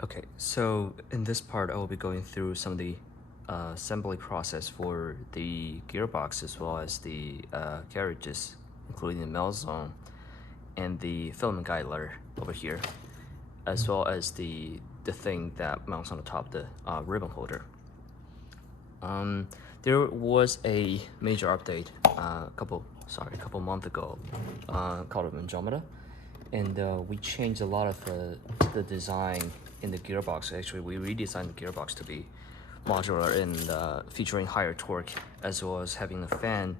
Okay, so in this part, I will be going through some of the assembly process for the gearbox as well as the carriages, including the melt zone and the filament guider over here, as well as the thing that mounts on the top, the ribbon holder. There was a major update a couple months ago called Andromeda, and we changed a lot of the design in the gearbox. Actually, we redesigned the gearbox to be modular and featuring higher torque, as well as having a fan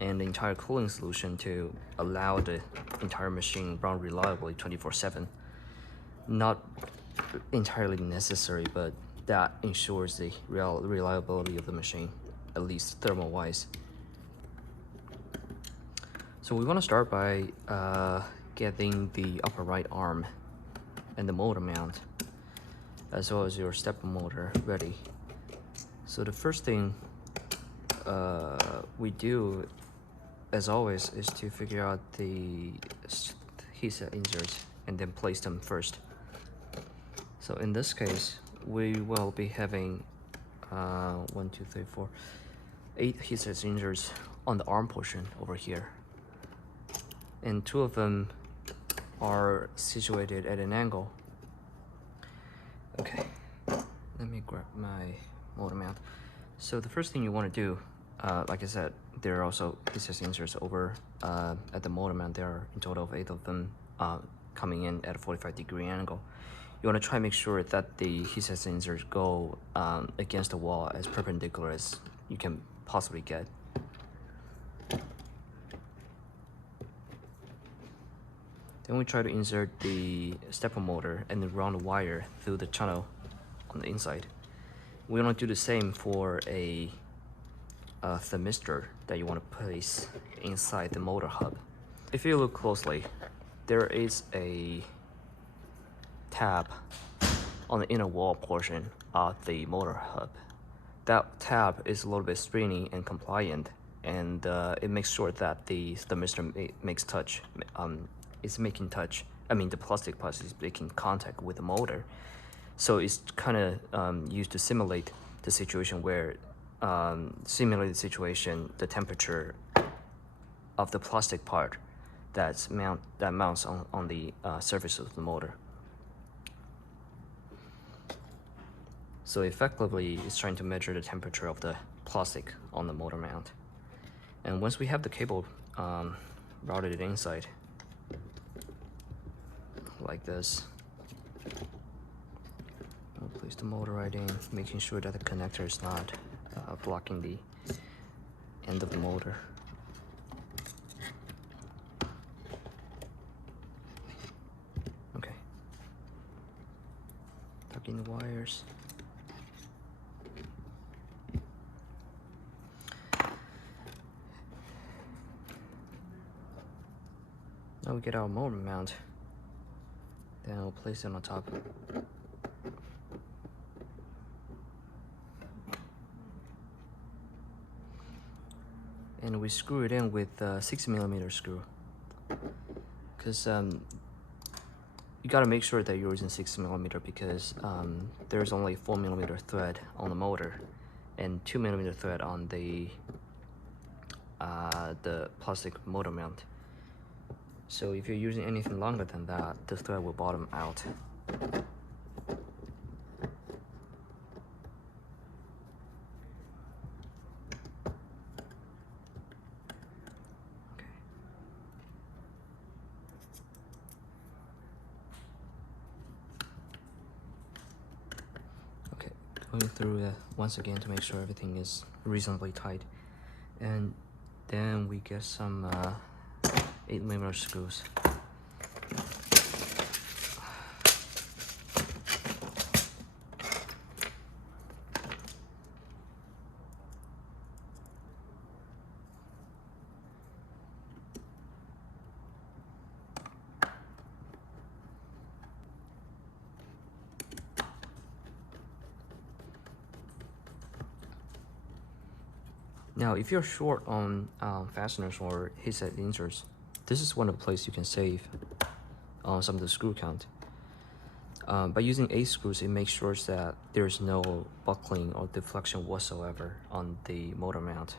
and the entire cooling solution to allow the entire machine run reliably 24/7. Not entirely necessary, but that ensures the reliability of the machine, at least thermal wise. So we want to start by getting the upper right arm and the motor mount, as well as your stepper motor ready. So the first thing we do, as always, is to figure out the headset inserts and then place them first. So in this case, we will be having 1, 2, 3, 4, 8 headset inserts on the arm portion over here, and 2 of them are situated at an angle. Okay, let me grab my motor mount. So the first thing you want to do, like I said, there are also headset inserts over at the motor mount. There are in total of 8 of them coming in at a 45-degree angle. You want to try and make sure that the headset inserts go against the wall as perpendicular as you can possibly get. Then we try to insert the stepper motor and then run the wire through the channel on the inside. We want to do the same for a thermistor that you want to place inside the motor hub. If you look closely, there is a tab on the inner wall portion of the motor hub. That tab is a little bit springy and compliant, and it makes sure that the thermistor makes touch. The plastic part is making contact with the motor. So it's kind of used to simulate the situation where, the temperature of the plastic part that mounts on the surface of the motor. So effectively, it's trying to measure the temperature of the plastic on the motor mount. And once we have the cable routed inside, like this, I'll place the motor right in, making sure that the connector is not blocking the end of the motor. Okay. Tuck in the wires. Now we get our motor mount. Then I'll place it on top. And we screw it in with a 6mm screw. Because you gotta make sure that you're using 6mm because there's only 4mm thread on the motor and 2mm thread on the plastic motor mount. So if you're using anything longer than that, the thread will bottom out. Okay, going through once again to make sure everything is reasonably tight. And then we get some 8mm screws. Now, if you're short on fasteners or headset inserts, this is one of the places you can save on some of the screw count. By using 8 screws, it makes sure that there's no buckling or deflection whatsoever on the motor mount.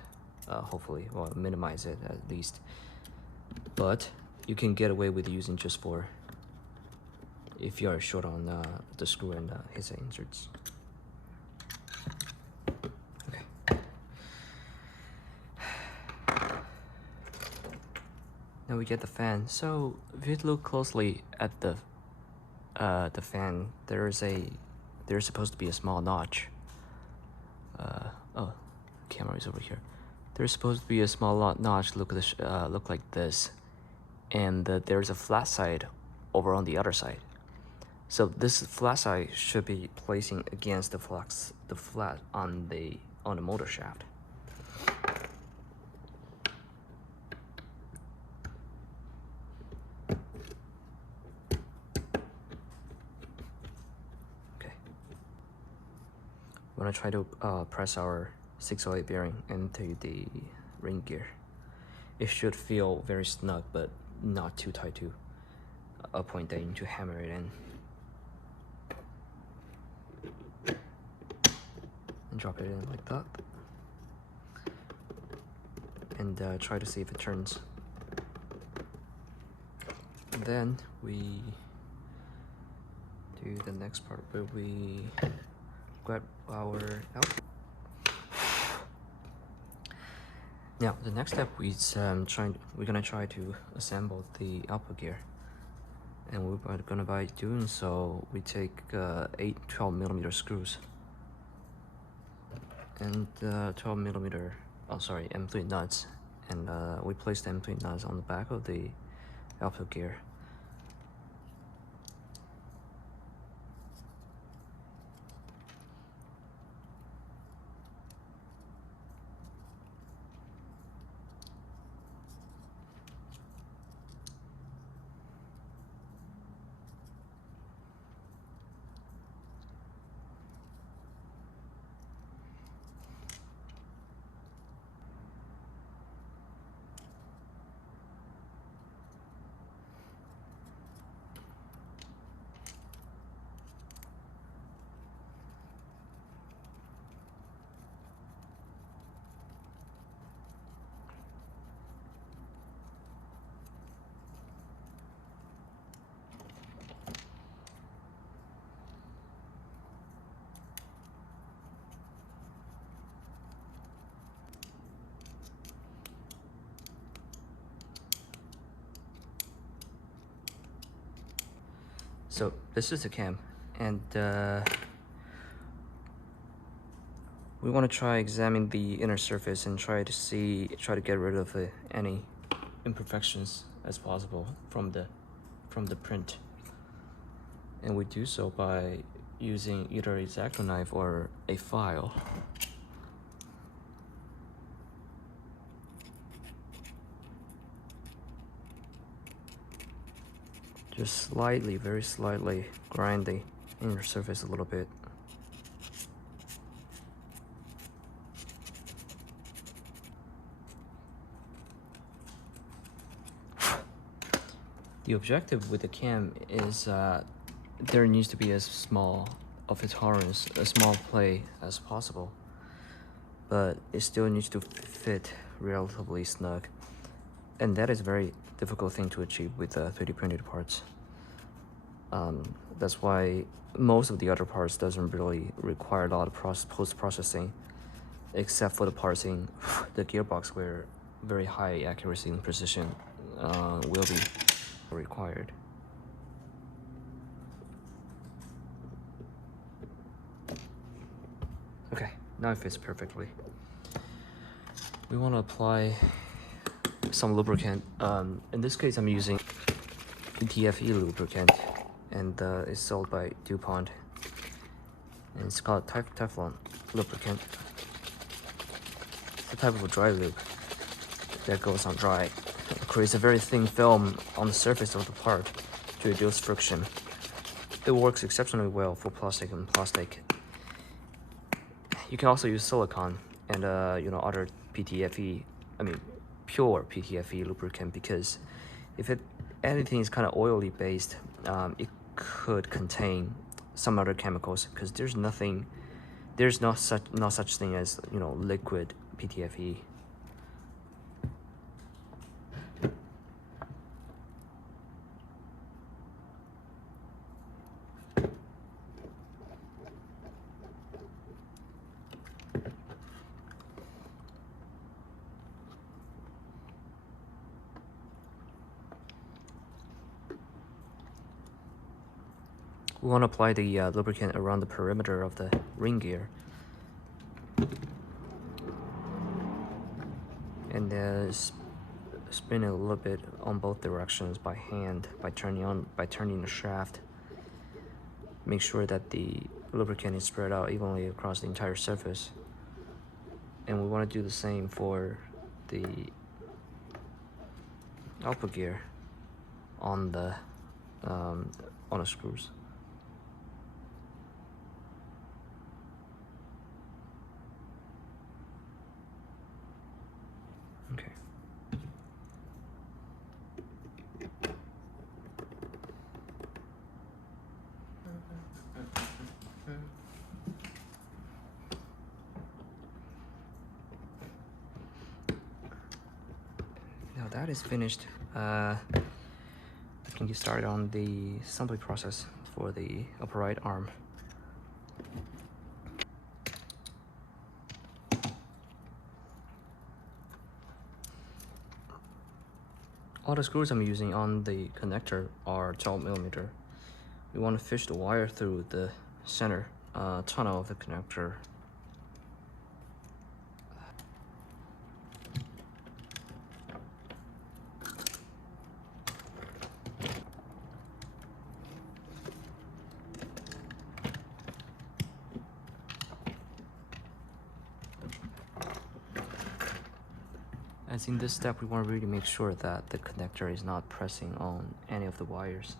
Hopefully, well, minimize it at least. But you can get away with using just 4 if you are short on the screw and his inserts. Okay. Now we get the fan. So if you look closely at the fan, there's supposed to be a small notch. Oh, camera is over here. There's supposed to be a small notch. Look like this, and there's a flat side over on the other side. So this flat side should be placing against the flat on the motor shaft. Okay. We're gonna try to press our 608 bearing into the ring gear. It should feel very snug, but not too tight to a point that you need to hammer it in. And drop it in like that. And try to see if it turns. And then we do the next part where we grab our output. Now the next step is we're gonna try to assemble the output gear, and we're gonna, by doing so, we take 8 12mm screws and 12mm M3 nuts, and we place the M3 nuts on the back of the output gear. So this is the cam, and we want to try examine the inner surface and try to get rid of any imperfections as possible from the print. And we do so by using either a X-Acto knife or a file. Just slightly, very slightly grind the inner surface a little bit. The objective with the cam is there needs to be as small of a tolerance, a small play as possible, but it still needs to fit relatively snug, and that is a very difficult thing to achieve with 3D printed parts. That's why most of the other parts doesn't really require a lot of post-processing, except for the parts in the gearbox where very high accuracy and precision will be required. Okay, now it fits perfectly. We want to apply some lubricant. In this case, I'm using TFE lubricant, and it's sold by DuPont, and it's called Teflon lubricant. It's a type of a dry lube that goes on dry. It creates a very thin film on the surface of the part to reduce friction. It works exceptionally well for plastic and plastic. You can also use silicone and other PTFE, pure PTFE lubricant, because if anything is kind of oily based, it could contain some other chemicals, because there's not such thing as, you know, liquid PTFE. We want to apply the lubricant around the perimeter of the ring gear, and then spin it a little bit on both directions by hand, by turning the shaft. Make sure that the lubricant is spread out evenly across the entire surface, and we want to do the same for the output gear on the screws. Okay. Now that is finished, I can get started on the assembly process for the upper right arm. All the screws I'm using on the connector are 12mm. We want to fish the wire through the center tunnel of the connector. As in this step, we want to really make sure that the connector is not pressing on any of the wires.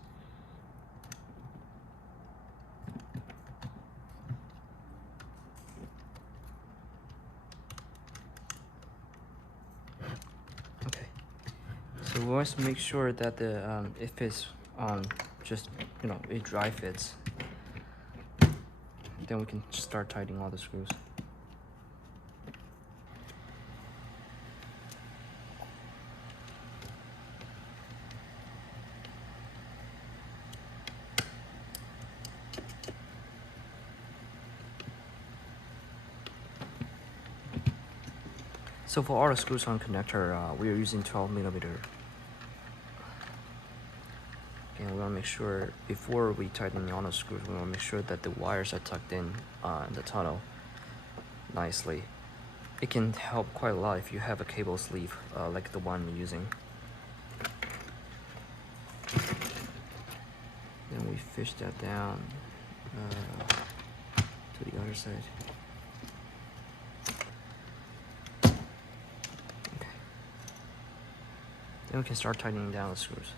Okay, so we want to make sure that the it fits on, just, you know, it dry fits. Then we can start tightening all the screws. So for all the screws on connector, we are using 12mm. And we want to make sure, before we tighten on the screws, we want to make sure that the wires are tucked in the tunnel nicely. It can help quite a lot if you have a cable sleeve like the one we're using. Then we fish that down to the other side. Then we can start tightening down the screws.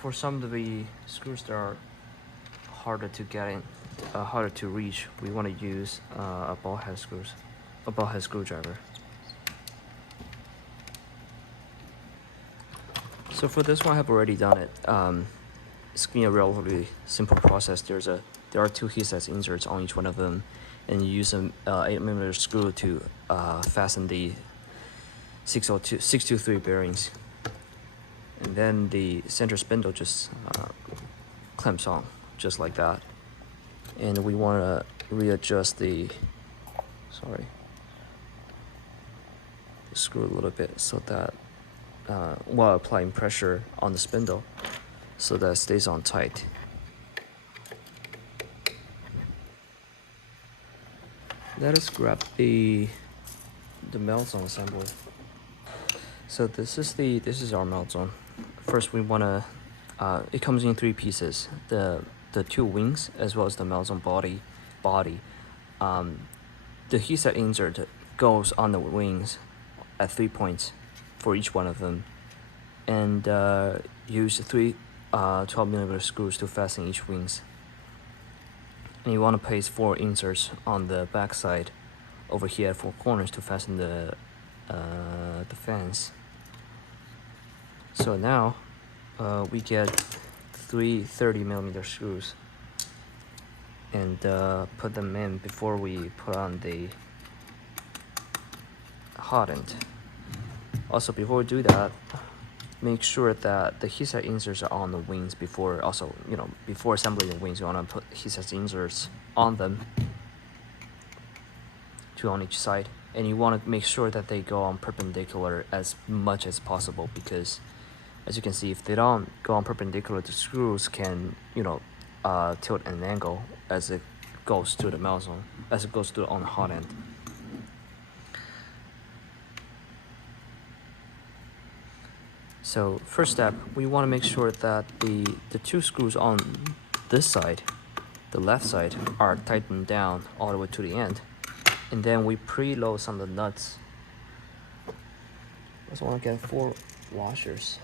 For some of the screws that are harder to get in, harder to reach, we want to use a ball head screwdriver. So for this one, I have already done it. It's been a relatively simple process. There are 2 heat sets inserts on each one of them, and you use an 8mm screw to fasten the 623 bearings, and then the center spindle just clamps on, just like that. And we want to readjust the screw a little bit, so that while applying pressure on the spindle, so that it stays on tight. Let us grab the melt zone assembly. So this is our melt zone. First, we want to. It comes in 3 pieces: the 2 wings, as well as the melt zone body. The heat set insert goes on the wings at 3 points for each one of them, and use 3 12mm screws to fasten each wings. And you want to place 4 inserts on the back side over here at 4 corners to fasten the fans. So now we get three 30mm screws and put them in before we put on the hot end. Also, before we do that, make sure that the headset inserts are on the wings before. Also, before assembling the wings, you want to put headset inserts on them, two on each side, and you want to make sure that they go on perpendicular as much as possible, because as you can see, if they don't go on perpendicular, the screws can tilt at an angle as it goes to the mount zone, as it goes to on the hot end. So first step, we want to make sure that the two screws on this side, the left side, are tightened down all the way to the end. And then we preload some of the nuts. I just want to get 4 washers.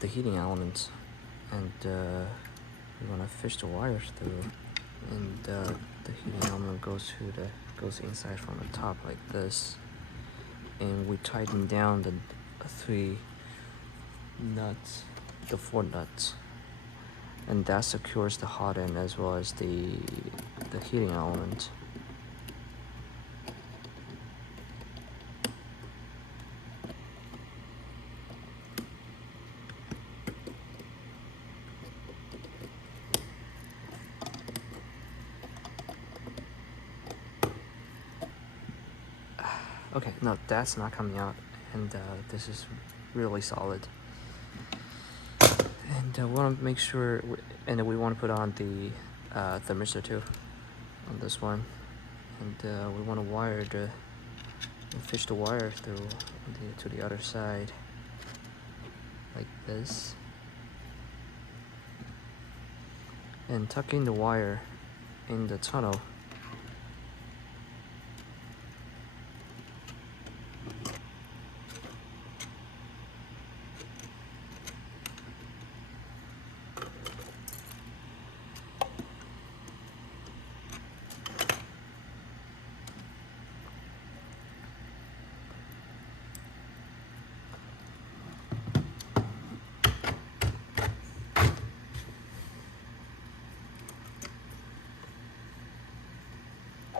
The heating element, and we want to fish the wires through, and the heating element goes inside from the top like this, and we tighten down the 3 nuts, the 4 nuts, and that secures the hot end as well as the heating element. Okay, no, that's not coming out, and this is really solid. And we want to make sure, and we want to put on the thermistor too, on this one, and we want to wire fish the wire through to the other side, like this, and tuck in the wire in the tunnel.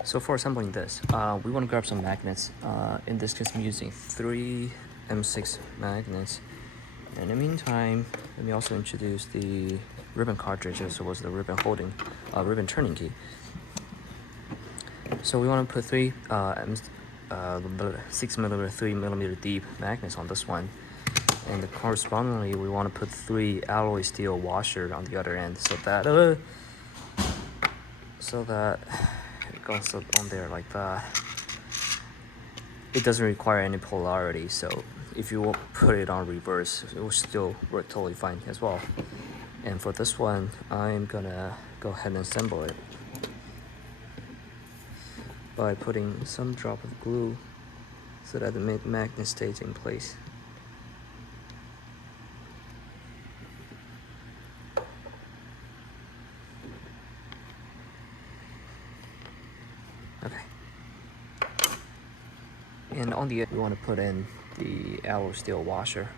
So for assembling this, we want to grab some magnets. In this case, I'm using 3 M6 magnets. In the meantime, let me also introduce the ribbon cartridge as well as the ribbon turning key. So we want to put 3 6mm, 3mm deep magnets on this one, and correspondingly, we want to put 3 alloy steel washers on the other end, so that it goes up on there like that. It doesn't require any polarity, so if you put it on reverse, it will still work totally fine as well. And for this one, I'm gonna go ahead and assemble it by putting some drop of glue so that the magnet stays in place. Okay. And on the end, we want to put in the alloy steel washer.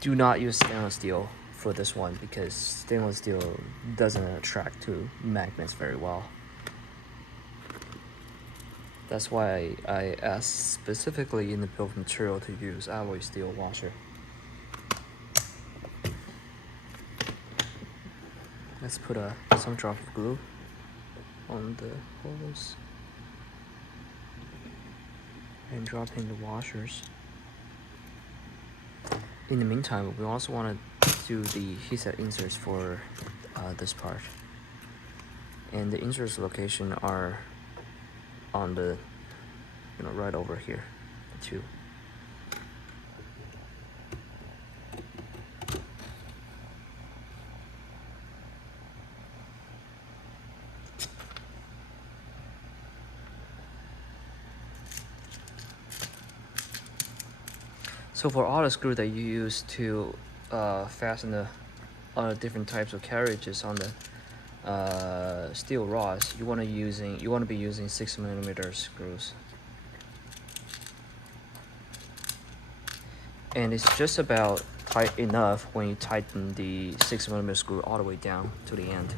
Do not use stainless steel for this one because stainless steel doesn't attract to magnets very well. That's why I asked specifically in the bill of material to use alloy steel washer. Let's put some drop of glue on the holes and drop in the washers. In the meantime, we also want to do the heatset inserts for this part. And the inserts location are on the, right over here, too. So for all the screw that you use to fasten the different types of carriages on the steel rods, you want to be using 6mm screws, and it's just about tight enough when you tighten the 6mm screw all the way down to the end.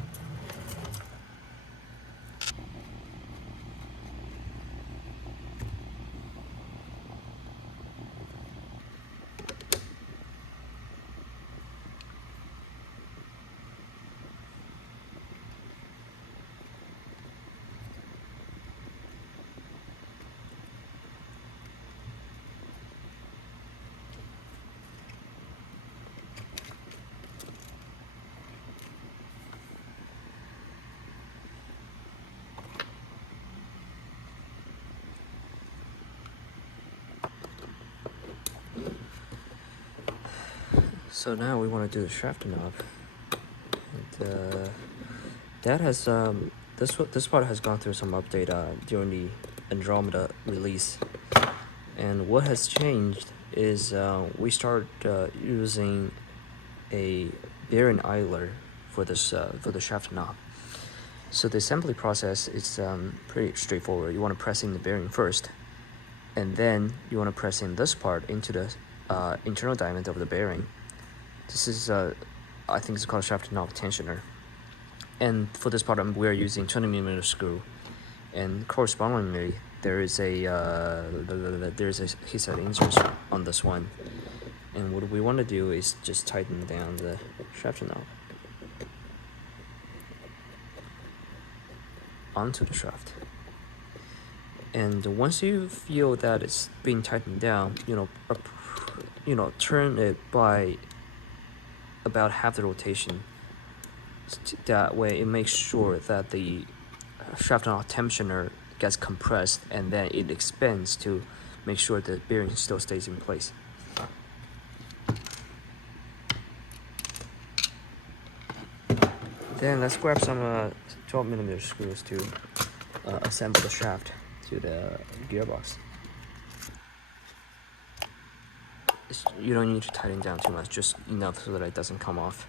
So now we want to do the shaft knob, and that has this part has gone through some update during the Andromeda release, and what has changed is we started using a bearing idler for this for the shaft knob. So the assembly process is pretty straightforward. You want to press in the bearing first, and then you want to press in this part into the internal diameter of the bearing. This is, I think it's called shaft knob tensioner. And for this part, we're using 20mm screw. And correspondingly, there is a heatset insert on this one. And what we want to do is just tighten down the shaft knob onto the shaft. And once you feel that it's being tightened down, turn it by about half the rotation. That way it makes sure that the shaft knob tensioner gets compressed, and then it expands to make sure the bearing still stays in place. Then let's grab some 12mm screws to assemble the shaft to the gearbox. You don't need to tighten down too much, just enough so that it doesn't come off.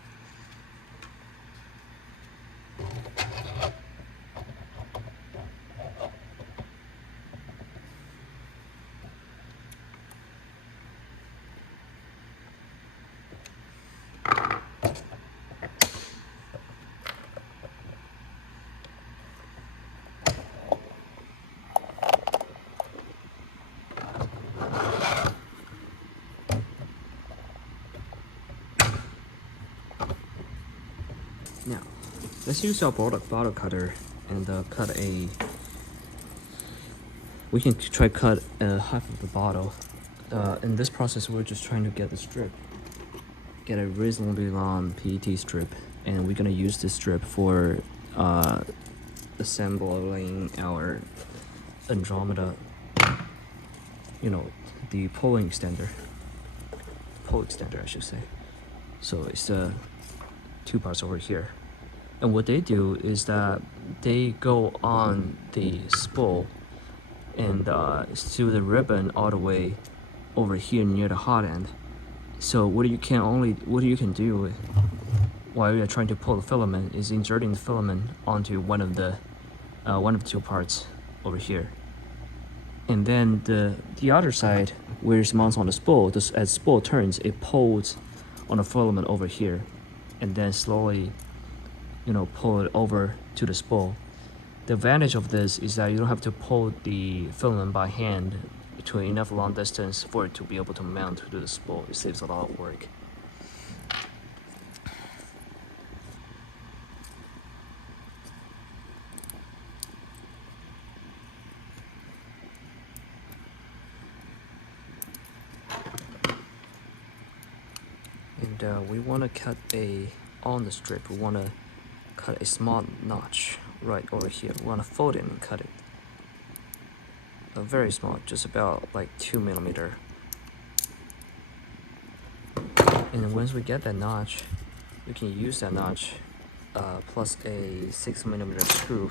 Now, let's use our bottle cutter and cut a. We can try cut half of the bottle. In this process, we're just trying to get the strip, get a reasonably long PET strip, and we're gonna use this strip for assembling our Andromeda. The pole extender, I should say. So it's two parts over here, and what they do is that they go on the spool and sew the ribbon all the way over here near the hot end. So what you can do while you're trying to pull the filament is inserting the filament onto one of the two parts over here, and then the other side where it's mounted on the spool, as spool turns, it pulls on the filament over here, and then slowly, pull it over to the spool. The advantage of this is that you don't have to pull the filament by hand to enough long distance for it to be able to mount to the spool. It saves a lot of work. and we want to cut on the strip, we want to cut a small notch right over here. We want to fold it and cut it. Very small, just about like 2 millimeter. And once we get that notch, we can use that notch plus a 6 millimeter screw.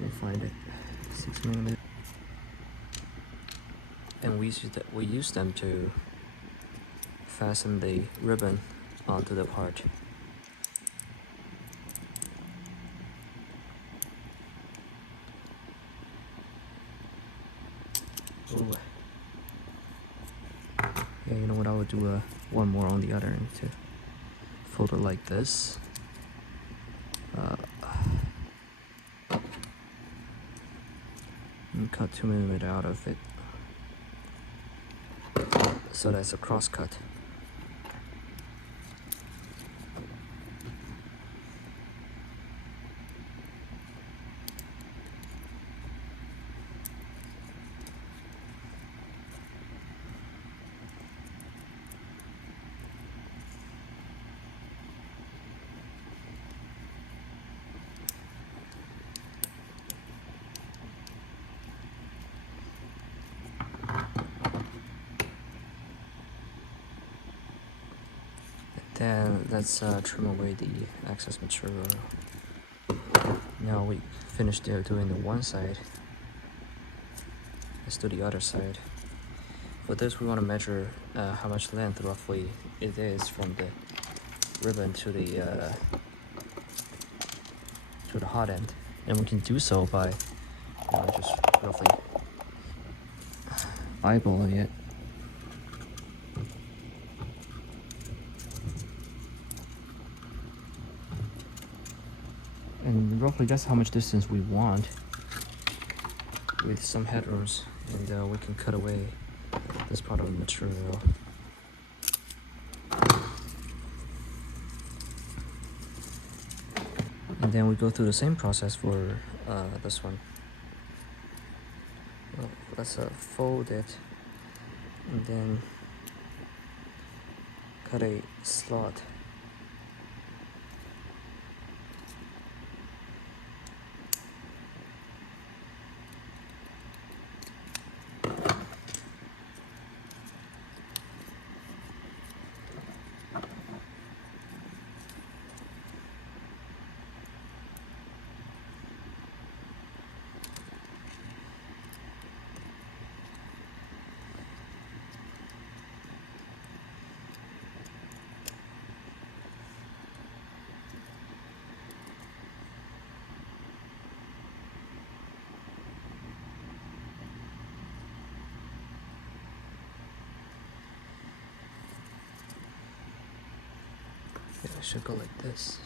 Let me find it. 6 millimeter. And we use them to fasten the ribbon onto the part. Ooh. Yeah, you know what? I would do one more on the other end to fold it like this. And cut 2 millimeter out of it, so that's a cross cut. Then let's trim away the excess material. Now we finished doing the one side. Let's do the other side. For this, we want to measure how much length roughly it is from the ribbon to the hot end, and we can do so by just roughly eyeballing it. And roughly that's how much distance we want with some headrooms, and we can cut away this part of the material. And then we go through the same process for this one. Well, let's fold it and then cut a slot. It should go like this.